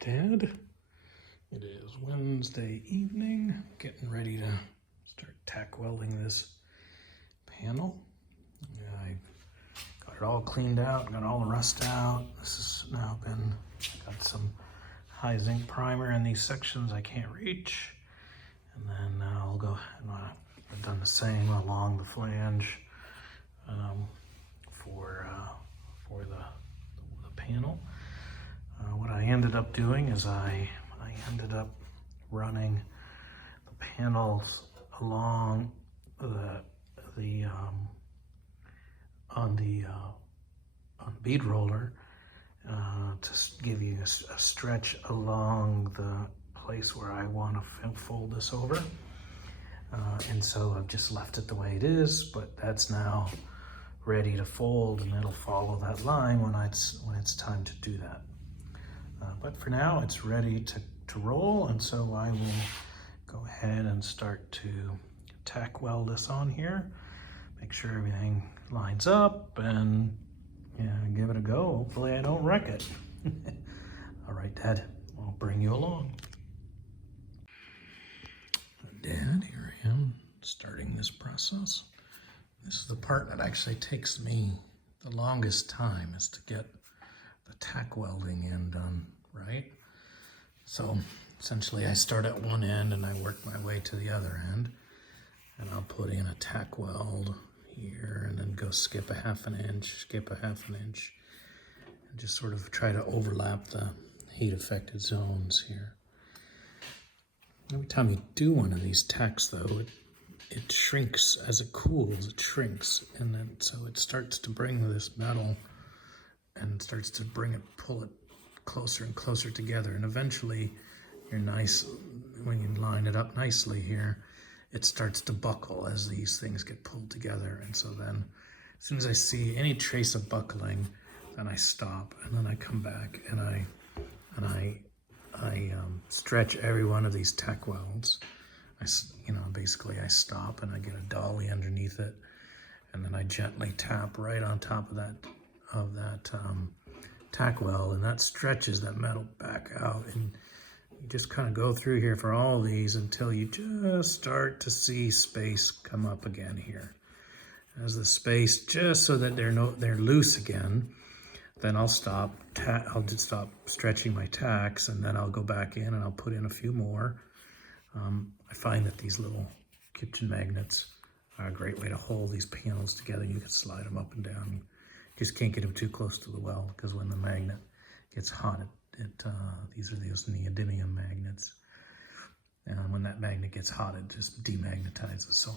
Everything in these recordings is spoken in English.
Dad. It is Wednesday evening, getting ready to start tack welding this panel. I got it all cleaned out, got all the rust out. This has now been, got some high zinc primer in these sections I can't reach. And then I'll go, I've done the same along the flange for the panel. What I ended up doing is I ended up running the panels along on the bead roller to give you a stretch along the place where I want to fold this over. And so I've just left it the way it is, but that's now ready to fold, and it'll follow that line when it's time to do that. But for now, it's ready to roll, and so I will go ahead and start to tack weld this on here. Make sure everything lines up, and give it a go. Hopefully I don't wreck it. All right, Dad, I'll bring you along. Dad, here I am, starting this process. This is the part that actually takes me the longest time, is to get the tack welding end done, right? So essentially I start at one end and I work my way to the other end, and I'll put in a tack weld here and then go skip a half an inch, and just sort of try to overlap the heat affected zones here. Every time you do one of these tacks though, it shrinks as it cools, it shrinks, and then so it starts to bring this metal and starts to pull it closer and closer together, and eventually you're nice, when you line it up nicely here, it starts to buckle as these things get pulled together. And so then as soon as I see any trace of buckling, then I stop, and then I come back and I stretch every one of these tack welds. Basically I stop and I get a dolly underneath it, and then I gently tap right on top of that tack weld, and that stretches that metal back out. And you just kind of go through here for all these until you just start to see space come up again here. As the space, just so that they're loose again, then I'll stop. I'll just stop stretching my tacks, and then I'll go back in and I'll put in a few more. I find that these little kitchen magnets are a great way to hold these panels together. You can slide them up and down. You just can't get them too close to the weld, because when the magnet gets hot, these are those neodymium magnets. And when that magnet gets hot, it just demagnetizes. So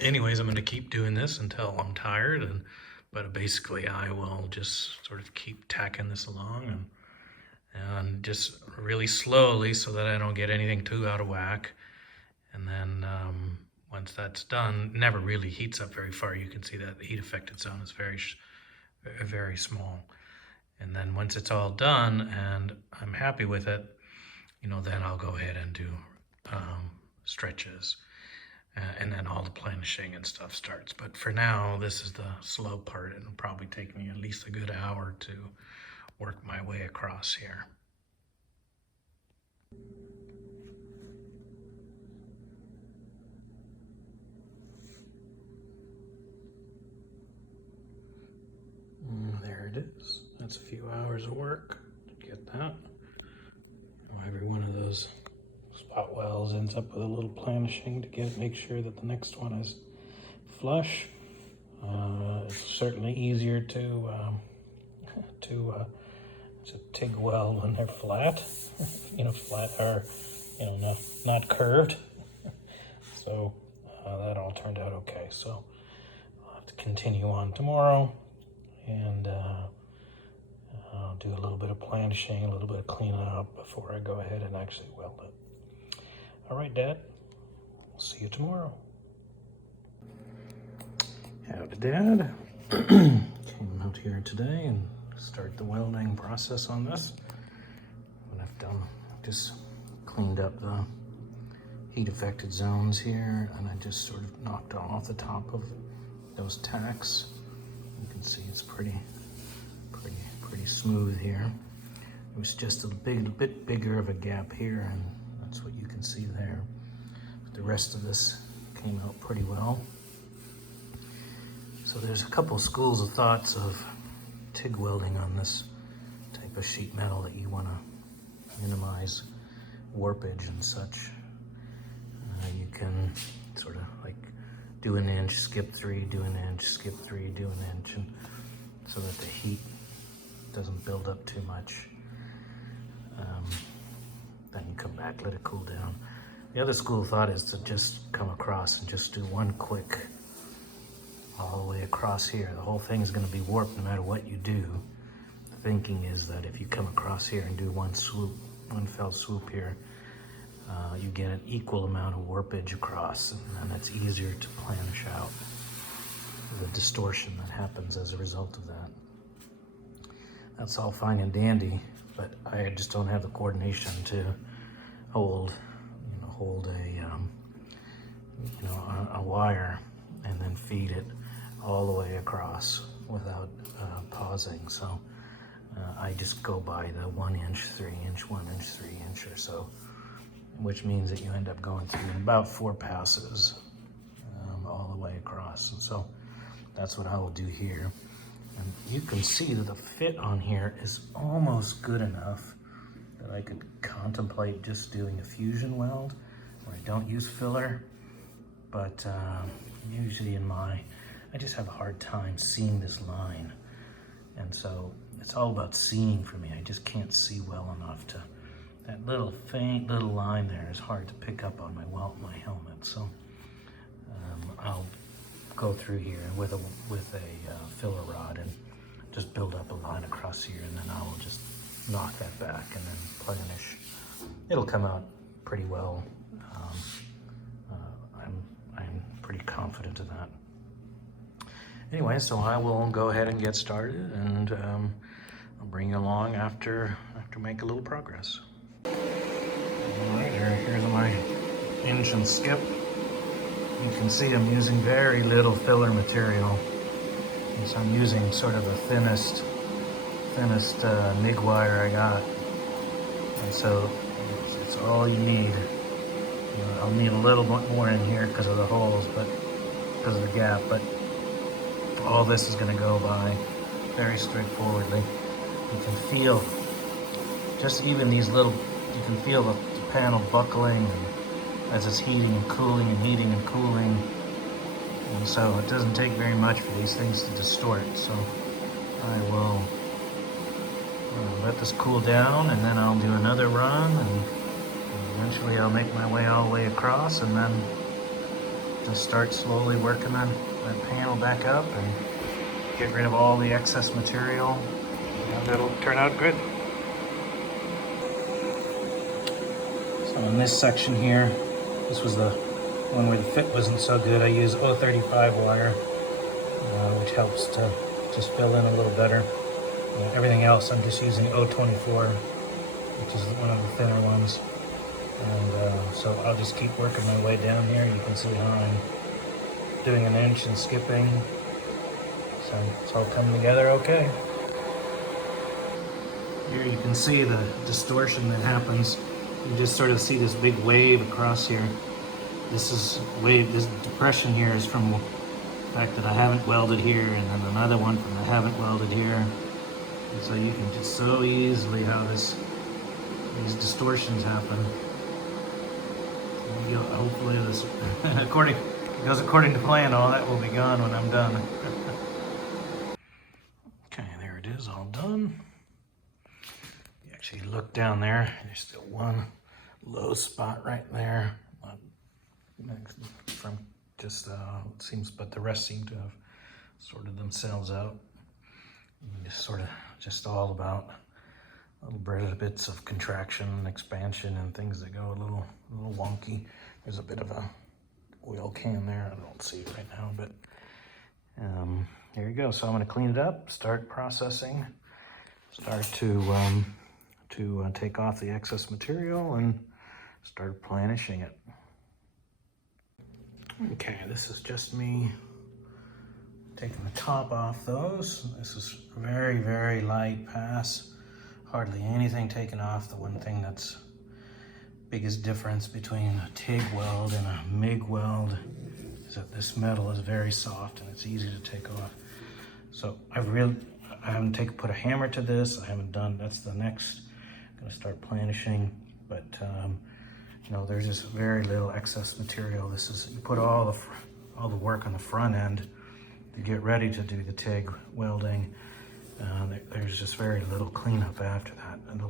anyways, I'm going to keep doing this until I'm tired, but basically I will just sort of keep tacking this along and just really slowly, so that I don't get anything too out of whack. And then once that's done, it never really heats up very far. You can see that the heat affected zone is very, very small. And then once it's all done and I'm happy with it, then I'll go ahead and do stretches, and then all the planishing and stuff starts. But for now, this is the slow part. It'll probably take me at least a good hour to work my way across here. There it is. That's a few hours of work to get that. Every one of those spot welds ends up with a little planishing to make sure that the next one is flush. It's certainly easier to TIG weld when they're flat, flat or not curved. So that all turned out okay. So I'll have to continue on tomorrow and I'll do a little bit of planishing, a little bit of cleaning up before I go ahead and actually weld it. All right, Dad, we'll see you tomorrow. Howdy, Dad. Came out here today and start the welding process on this. What I've done, just cleaned up the heat affected zones here, and I just sort of knocked off the top of those tacks. You can see it's pretty smooth here. It was just a bit bigger of a gap here, and that's what you can see there. But the rest of this came out pretty well. So there's a couple schools of thoughts of TIG welding on this type of sheet metal that you want to minimize warpage and such. You can sort of like do an inch, skip 3, do an inch, skip 3, do an inch, and so that the heat doesn't build up too much. Then you come back, let it cool down. The other school of thought is to just come across and just do one quick all the way across here. The whole thing is going to be warped no matter what you do. The thinking is that if you come across here and do one swoop, one fell swoop here, you get an equal amount of warpage across, and then it's easier to planish out the distortion that happens as a result of that. That's all fine and dandy, but I just don't have the coordination to hold a wire and then feed it all the way across without pausing. So I just go by the 1 inch, 3 inch, 1 inch, 3 inch or so, which means that you end up going through about 4 passes all the way across. And so that's what I will do here. And you can see that the fit on here is almost good enough that I could contemplate just doing a fusion weld where I don't use filler. But usually I just have a hard time seeing this line. And so it's all about seeing for me. I just can't see well enough to, that little faint little line there is hard to pick up on my helmet. So I'll go through here with a filler rod and just build up a line across here, and then I will just knock that back and then planish. It'll come out pretty well. I'm pretty confident of that. Anyway, so I will go ahead and get started, and I'll bring you along after make a little progress. All right, here's my inch and skip. You can see I'm using very little filler material. And so I'm using sort of the thinnest MIG wire I got. And so it's all you need. I'll need a little bit more in here because of the holes, but because of the gap, but all this is going to go by very straightforwardly. You can feel just even these little, you can feel the panel buckling as it's heating and cooling and heating and cooling. And so it doesn't take very much for these things to distort. So I will let this cool down, and then I'll do another run, and eventually I'll make my way all the way across, and then just start slowly working that panel back up and get rid of all the excess material. And it'll turn out good. So in this section here, this was the one where the fit wasn't so good. I use 035 wire, which helps to just fill in a little better. Everything else I'm just using 024, which is one of the thinner ones. And so I'll just keep working my way down here. You can see how I'm doing an inch and skipping. So it's all coming together okay. Here you can see the distortion that happens. You just sort of see this big wave across here. This depression here is from the fact that I haven't welded here, and then another one from I haven't welded here. And so you can just so easily how these distortions happen. Hopefully this goes according to plan. All that will be gone when I'm done. Okay, there it is, all done. You actually look down there, there's still one low spot right there. From just it seems, but the rest seem to have sorted themselves out. Just all about little bits of contraction and expansion and things that go a little wonky. There's a bit of a oil can there. I don't see it right now, but here you go. So I'm going to clean it up, start processing, start to take off the excess material and start planishing it. Okay, this is just me taking the top off those. This is very, very light pass, hardly anything taken off. The one thing that's biggest difference between a TIG weld and a MIG weld is that this metal is very soft and it's easy to take off. So I haven't put a hammer to this. I haven't done, that's the next, I'm gonna start planishing, but you know, there's just very little excess material. This is, you put all the work on the front end to get ready to do the TIG welding. There's just very little cleanup after that, and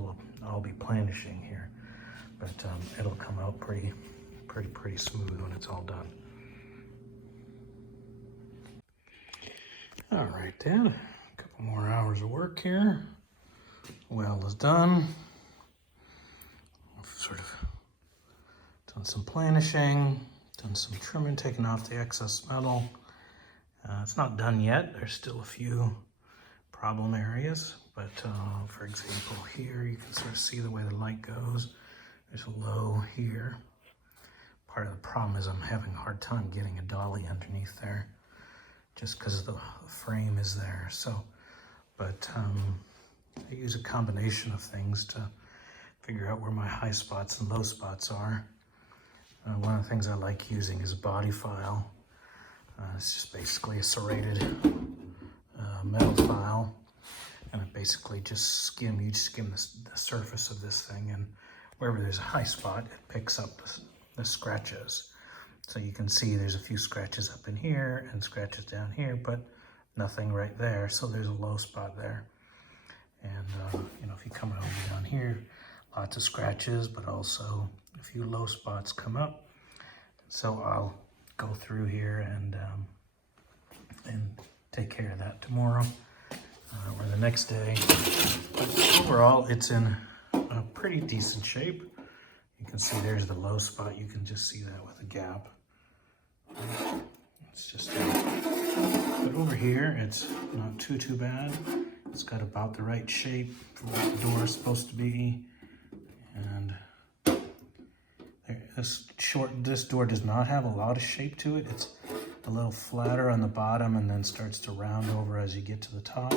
I'll be planishing here, but it'll come out pretty smooth when it's all done. All right, Dad, a couple more hours of work here. Weld is done. I've sort of done some planishing, done some trimming, taking off the excess metal. It's not done yet. There's still a few problem areas, but for example, here you can sort of see the way the light goes. There's a low here. Part of the problem is I'm having a hard time getting a dolly underneath there, just because the frame is there. So, but I use a combination of things to figure out where my high spots and low spots are. One of the things I like using is a body file. It's just basically a serrated metal file, and it basically just skim the surface of this thing, and wherever there's a high spot, it picks up the scratches. So you can see there's a few scratches up in here and scratches down here, but nothing right there. So there's a low spot there. And you know, if you come over down here, lots of scratches, but also a few low spots come up. So I'll go through here and take care of that tomorrow or the next day. But overall, it's in a pretty decent shape. You can see there's the low spot. You can just see that with a gap. It's just, but over here, it's not too bad. It's got about the right shape for what the door is supposed to be. And this door does not have a lot of shape to it. It's a little flatter on the bottom and then starts to round over as you get to the top.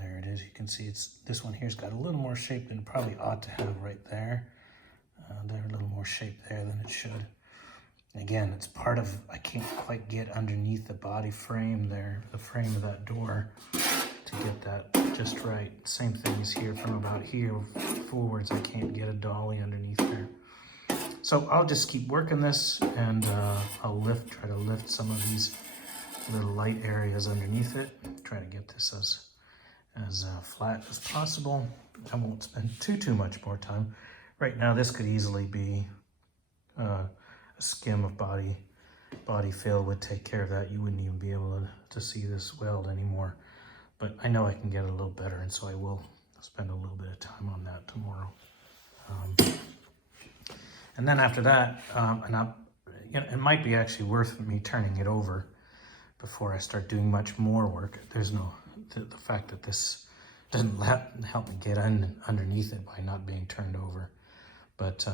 There it is. You can see this one here's got a little more shape than it probably ought to have right there. There's a little more shape there than it should. Again, it's part of, I can't quite get underneath the body frame there, the frame of that door, to get that just right. Same thing is here, from about here forwards, I can't get a dolly underneath there. So I'll just keep working this, and I'll try to lift some of these little light areas underneath it, try to get this as flat as possible. I won't spend too much more time. Right now, this could easily be a skim of body fill would take care of that. You wouldn't even be able to see this weld anymore. But I know I can get it a little better, and so I will spend a little bit of time on that tomorrow. And then after that, it might be actually worth me turning it over before I start doing much more work. There's the fact that this doesn't help me get underneath it by not being turned over. But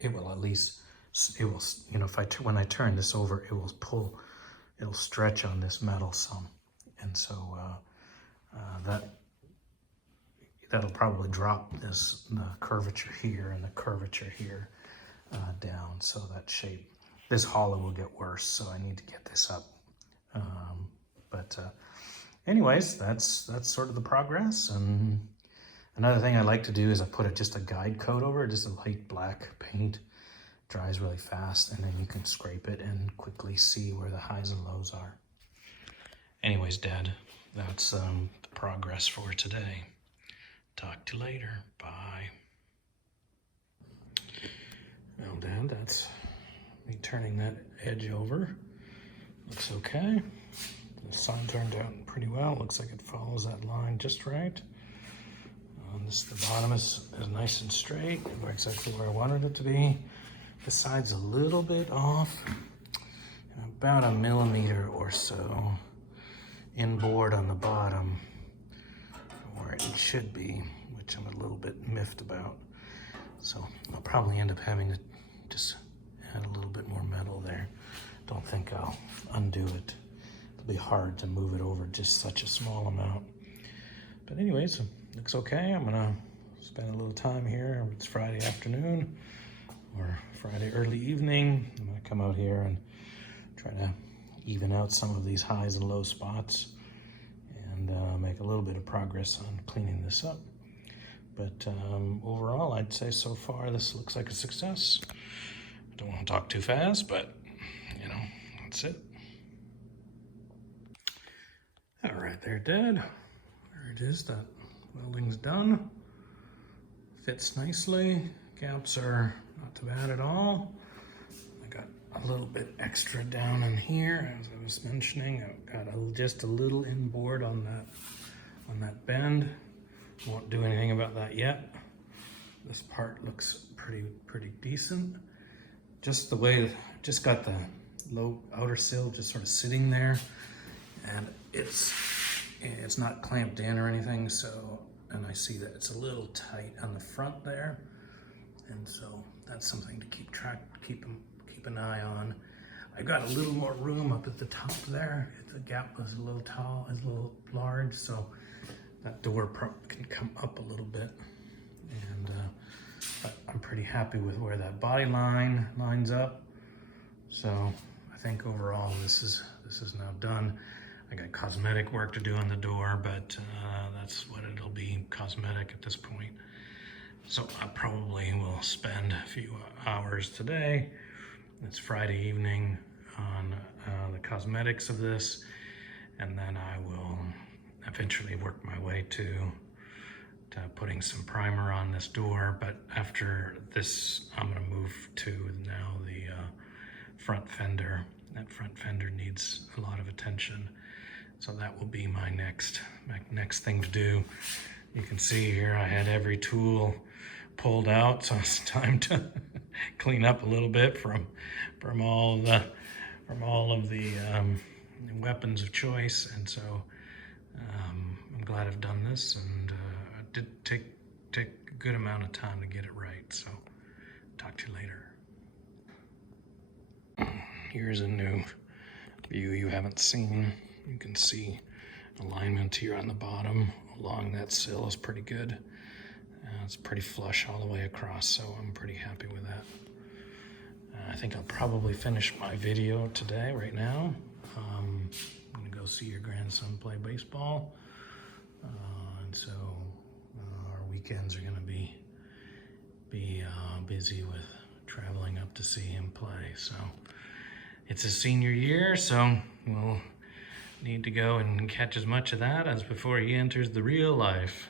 it will at least, you know, when I turn this over, it'll stretch on this metal some. And so that'll probably drop the curvature here and the curvature here down. So that shape, this hollow will get worse. So I need to get this up. Anyways, that's sort of the progress. And another thing I like to do is I put just a guide coat over it, just a light black paint. Dries really fast, and then you can scrape it and quickly see where the highs and lows are. Anyways, Dad, that's the progress for today. Talk to you later. Bye. Well, Dad, that's me turning that edge over. Looks okay. The sun turned out pretty well. Looks like it follows that line just right. The bottom is nice and straight, exactly where I wanted it to be. The side's a little bit off, about 1 millimeter or so inboard on the bottom from where it should be, which I'm a little bit miffed about. So I'll probably end up having to just add a little bit more metal there. Don't think I'll undo it. It'll be hard to move it over just such a small amount. But anyways, looks okay. I'm gonna spend a little time here. It's Friday afternoon or Friday early evening. I'm gonna come out here and try to even out some of these highs and low spots and make a little bit of progress on cleaning this up. But overall, I'd say so far this looks like a success. I don't want to talk too fast, but you know, that's it. All right, there, Dad. There it is. That welding's done. Fits nicely. Gaps are not too bad at all. I got a little bit extra down in here, as I was mentioning. I've got just a little inboard on that bend. Won't do anything about that yet. This part looks pretty decent. Just the way, just got the low outer sill just sort of sitting there, and it's not clamped in or anything. So, and I see that it's a little tight on the front there, and so that's something to keep an eye on. I got a little more room up at the top there. The gap was a little tall, is a little large, so that door can come up a little bit. And but I'm pretty happy with where that body line lines up. So I think overall this is now done. I got cosmetic work to do on the door, but that's what it'll be, cosmetic at this point. So I probably will spend a few hours today. It's Friday evening on the cosmetics of this, and then I will eventually work my way to putting some primer on this door. But after this, I'm gonna move to now the front fender. That front fender needs a lot of attention. So that will be my next thing to do. You can see here I had every tool pulled out, so it's time to clean up a little bit from all of the weapons of choice. And so I'm glad I've done this, and it did take a good amount of time to get it right. So talk to you later. Here's a new view you haven't seen. You can see alignment here on the bottom along that sill is pretty good. It's pretty flush all the way across, so I'm pretty happy with that. I think I'll probably finish my video today, right now. I'm gonna go see your grandson play baseball. And so our weekends are gonna be busy with traveling up to see him play. So it's his senior year, so we'll need to go and catch as much of that as before he enters the real life.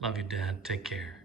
Love you, Dad. Take care.